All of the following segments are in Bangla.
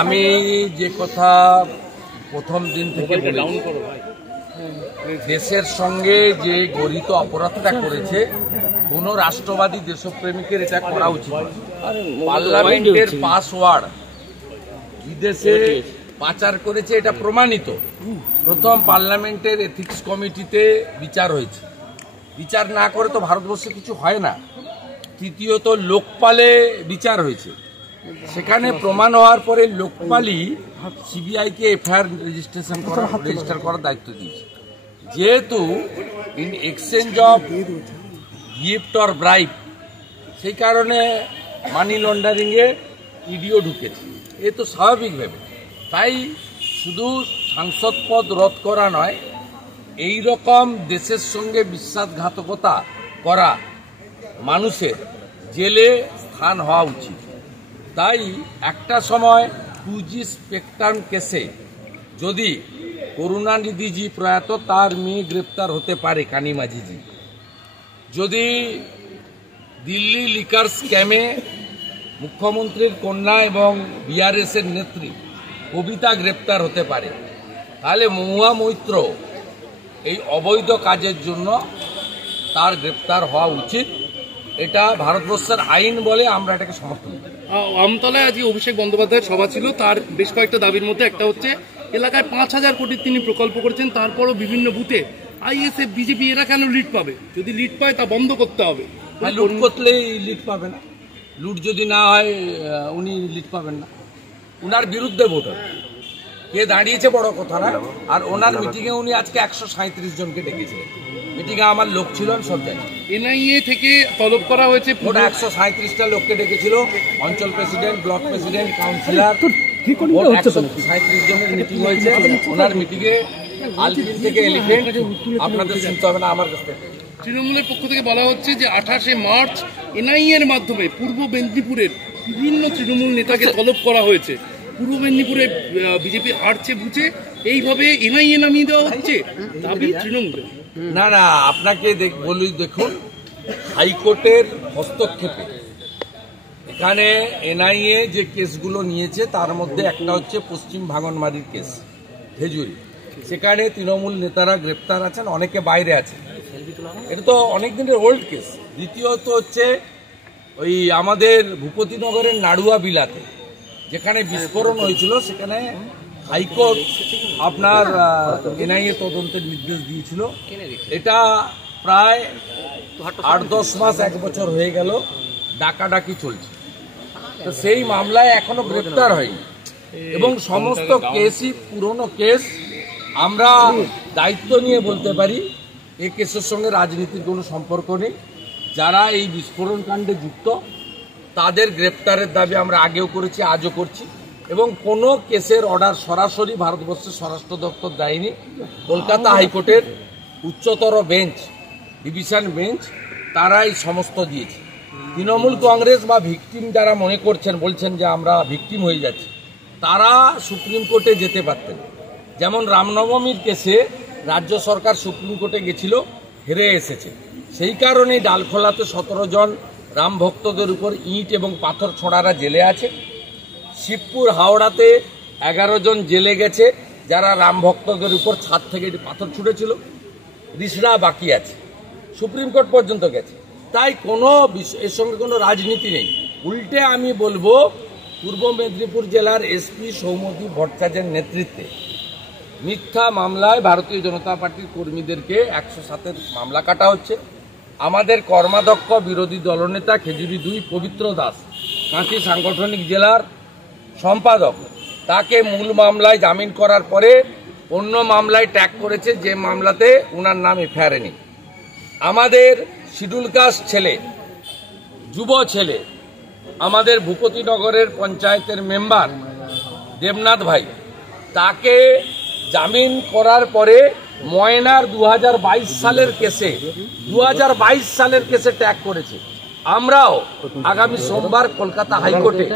আমি যে কথা প্রথম দিন থেকে বলেছি, দেশের সঙ্গে যে গরিত অপরাধটা করেছে কোন রাষ্ট্রবাদী দেশপ্রেমিকের এটা করা উচিত। পার্লামেন্টের পাসওয়ার্ড বিদেশে পাচার করেছে, এটা প্রমাণিত। প্রথম পার্লামেন্টের এথিক্স কমিটিতে বিচার হয়েছে, বিচার না করে তো ভারতবর্ষে কিছু হয় না। তৃতীয়ত লোকপালে বিচার হয়েছে, সেখানে প্রমাণ হওয়ার পরে লোকপালই সিবিআইকে এফআইআর রেজিস্টার করার দায়িত্ব দিয়েছে। যেহেতু in exchange of gift or bribe, সেই কারণে মানি লন্ডারিংয়ে ইডিও ঢুকেছে, এ তো স্বাভাবিক ভেবে। তাই শুধু সাংসদ পদ রদ করা নয়, এই রকম দেশের সঙ্গে বিশ্বাসঘাতকতা করা মানুষের জেলে স্থান হওয়া উচিত। তাই একটা সময় 2G স্পেকট্রাম কেসে যদি করুণানিধিজি প্রয়াত, তার মেয়ে গ্রেপ্তার হতে পারে কানি মাঝিজি, যদি দিল্লি লিকার স্ক্যামে মুখ্যমন্ত্রীর কন্যা এবং বিআরএসের নেত্রী কবিতা গ্রেপ্তার হতে পারে, তাহলে মহুয়া মৈত্র এই অবৈধ কাজের জন্য তার গ্রেপ্তার হওয়া উচিত। এটা ভারতবর্ষের আইন বলে, আমরা এটাকে সমর্থন করি। আমতলায় আজকে অভিষেক বন্দ্যোপাধ্যায়ের সভা ছিল, তার বেশ কয়েকটা দাবির মধ্যে একটা হচ্ছে এলাকায় 5,000 কোটির তিনি প্রকল্প করেছেন, তারপরও বিভিন্ন বুথে আইএসএফ বিজেপি এরা কেন লিড পাবে? যদি লিড পায় তা বন্ধ করতে হবে। লুট করলেই লিড পাবে না, লুট যদি না হয় উনি লিড পাবেন না। উনার বিরুদ্ধে ভোট হবে, কে দাঁড়িয়েছে বড় কথা না। আর ওনার মিটিংয়ে উনি আজকে 137 জনকে ডেকেছিলেন, মিটিংয়ে আমার লোক ছিল সব জায়গায়। এনআইএ থেকে তলব করা হয়েছে, ওটা 137টা লোককে ডেকেছিল, অঞ্চল প্রেসিডেন্ট, ব্লক প্রেসিডেন্ট, কাউন্সিলর, 137 জনের মিটিং হয়েছে। ওনার মিটিংয়ে আলপিন থেকে এলিফেন্ট, আপনাদের শুনতে হবে না আমার কাছ থেকে। তৃণমূলের পক্ষ থেকে বলা হচ্ছে যে 28শে মার্চ এনআইএ এর মাধ্যমে পূর্ব মেদিনীপুরের বিভিন্ন তৃণমূল নেতাকে তলব করা হয়েছে। পূর্ব মেদিনীপুরে বিজেপি হারছে বুঝে এইভাবে এনআইএ নামিয়ে দেওয়া হচ্ছে দাবি তৃণমূলের। না না, আপনাকে বলি, দেখুন, হাইকোর্টের হস্তক্ষেপে এখানে এনআইএ যে কেসগুলো নিয়েছে তার মধ্যে একটা হচ্ছে পশ্চিম ভাঙনমারির কেস, খেজুরি। সেখানে তৃণমূল নেতারা গ্রেপ্তার আছেন, অনেকে বাইরে আছেন, এটা তো অনেক দিনের ওল্ড কেস। দ্বিতীয়ত হচ্ছে ওই আমাদের ভূপতিনগরের নাড়ুয়া বিলাতে যেখানে বিস্ফোরণ হয়েছিল, সেখানে হাইকোর্ট আপনার এনআইএ তদন্তের নির্দেশ দিয়েছিল। এটা প্রায় 8-10 মাস, 1 বছর হয়ে গেল ডাকাডাকি চলছে, তো সেই মামলায় এখনো গ্রেপ্তার হয়নি। এবং সমস্ত কেসই পুরনো কেস। আমরা দায়িত্ব নিয়ে বলতে পারি এই কেসের সঙ্গে রাজনীতির কোনো সম্পর্ক নেই। যারা এই বিস্ফোরণ কাণ্ডে যুক্ত তাদের গ্রেপ্তারের দাবি আমরা আগেও করেছি, আজও করছি। এবং কোনো কেসের অর্ডার সরাসরি ভারতবর্ষের স্বরাষ্ট্র দপ্তর দেয়নি, কলকাতা হাইকোর্টের উচ্চতর বেঞ্চ, ডিভিশন বেঞ্চ, তারাই সমস্ত দিয়েছে। তৃণমূল কংগ্রেস বা ভিকটিম যারা মনে করছেন, বলছেন যে আমরা ভিকটিম হয়ে যাচ্ছি, তারা সুপ্রিম কোর্টে যেতে পারতেন। যেমন রামনবমীর কেসে রাজ্য সরকার সুপ্রিম কোর্টে গেছিল, হেরে এসেছে। সেই কারণেই ডালখোলাতে 17 জন রাম ভক্তদের উপর ইট এবং পাথর ছোঁড়ারা জেলে আছে। শিবপুর হাওড়াতে 11 জন জেলে গেছে যারা রাম ভক্তদের উপর ছাদ থেকে পাথর ছুঁড়েছিল। রিসরা বাকি আছে, সুপ্রিম কোর্ট পর্যন্ত গেছে। তাই কোনো এর সঙ্গে কোনো রাজনীতি নেই। উল্টে আমি বলবো, পূর্ব মেদিনীপুর জেলার এসপি সৌমদী ভট্টাচার্যের নেতৃত্বে মিথ্যা মামলায় ভারতীয় জনতা পার্টির কর্মীদেরকে 107-এর মামলা কাটা হচ্ছে। আমাদের কর্মাধ্যক্ষ বিরোধী দলনেতা খেজুরি 2 পবিত্র দাস, কাঁথি সাংগঠনিক জেলার সম্পাদক, তাকে মূল মামলায় জামিন করার পরে অন্য মামলায় ট্যাগ করেছে, যে মামলাতে ওনার নাম এফআইআর নেই। আমাদের শিডিউল কাস্ট ছেলে, যুব ছেলে, আমাদের ভূপতিনগরের পঞ্চায়েতের মেম্বার দেবনাথ ভাই, তাকে জামিন করার পরে ময়নার 2022 সালের কেসে 2022 সালের কেসে ট্যাগ করেছে। আমরাও আগামী সোমবার কলকাতা হাইকোর্টে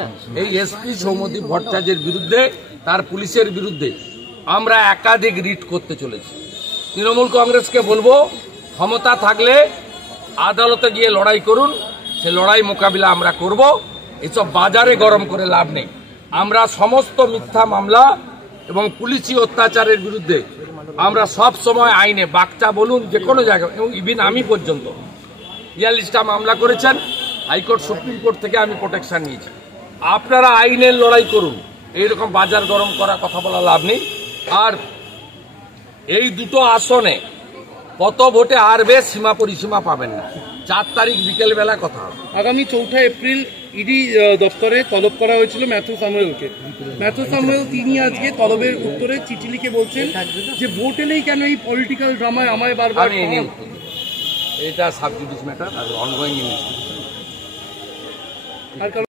এই এসপি সৌমদী ভট্টাচার্যের বিরুদ্ধে, তার পুলিশের বিরুদ্ধে আমরা একাধিক রিট করতে চলেছি। তৃণমূল কংগ্রেসকে বলবো, ক্ষমতা থাকলে আদালতে গিয়ে লড়াই করুন, সে লড়াই মোকাবিলা আমরা করব। এসব বাজারে গরম করে লাভ নেই। আমরা সমস্ত মিথ্যা মামলা এবং পুলিশি অত্যাচারের বিরুদ্ধে আমরা সব সময় আইনে বাগচা বলুন যে কোনো জায়গায়, এবং ইভিন আমি পর্যন্ত 42টা মামলা করেছেন, হাইকোর্ট সুপ্রিম কোর্ট থেকে আমি প্রোটেকশন নিয়েছি। আপনারা আইনের লড়াই করুন, এইরকম বাজার গরম করা কথা বলা লাভ নেই। আর এই দুটো আসনে কত ভোটে হারবে সীমা পরিসীমা পাবেন না। 4 তারিখ বিকেলবেলা কথা হবে। আগামী 4 এপ্রিল ইডি দপ্তরে তলব করা হয়েছিল ম্যাথু স্যামুয়েলকে। ম্যাথু স্যামুয়েল তিনি আজকে তলবের উত্তরে চিঠি লিখে বলছেন যে ভোট এলেই কেন এই পলিটিক্যাল ড্রামায় আমায় বারবার, এটা সাব জুডিস ম্যাটার আর অনগোয়িং ইনভেস্টিগেশন।